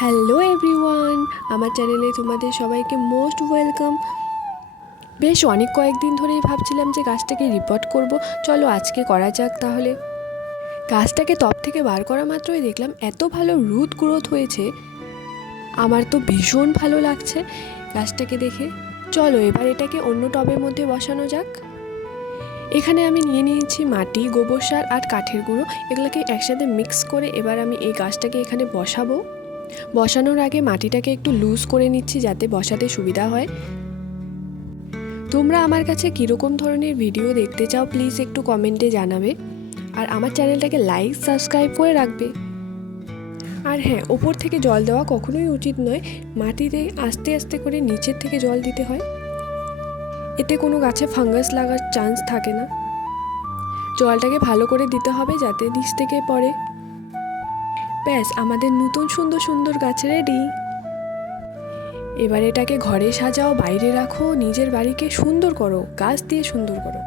Hello everyone, আমার চ্যানেলে তোমাদের সবাইকে মোস্ট ওয়েলকাম। বেশ অনেক কয়েকদিন ধরেই ভাবছিলাম যে গাছটাকে রিপোর্ট করব। চলো আজকে করা যাক তাহলে। গাছটাকে টব থেকে বার করা মাত্রই দেখলাম এত ভালো রুট গ্রোথ হয়েছে, আমার তো ভীষণ ভালো লাগছে গাছটাকে দেখে। চলো এবার এটাকে অন্য টবের মধ্যে বসানো যাক। এখানে আমি নিয়ে নিয়েছি মাটি, গোবর সার আর কাঠের গুঁড়ো, এগুলোকে একসাথে মিক্স করে এবার আমি এই গাছটাকে এখানে বসাবো। বসানোর আগে মাটিটাকে একটু লুজ করে নিচ্ছি যাতে বসাতে সুবিধা হয়। তোমরা আমার কাছে কীরকম ধরনের ভিডিও দেখতে চাও প্লিজ একটু কমেন্টে জানাবে, আর আমার চ্যানেলটাকে লাইক সাবস্ক্রাইব করে রাখবে। আর হ্যাঁ, ওপর থেকে জল দেওয়া কখনোই উচিত নয়, মাটিতে আস্তে আস্তে করে নিচের থেকে জল দিতে হয়, এতে কোনো গাছে ফাঙ্গাস লাগার চান্স থাকে না। জলটাকে ভালো করে দিতে হবে যাতে নিচ থেকে পড়ে। ব্যাস, আমাদের নতুন সুন্দর সুন্দর গাছ রেডি। এবার এটাকে ঘরে সাজাও, বাইরে রাখো, নিজের বাড়িকে সুন্দর করো, গাছ দিয়ে সুন্দর করো।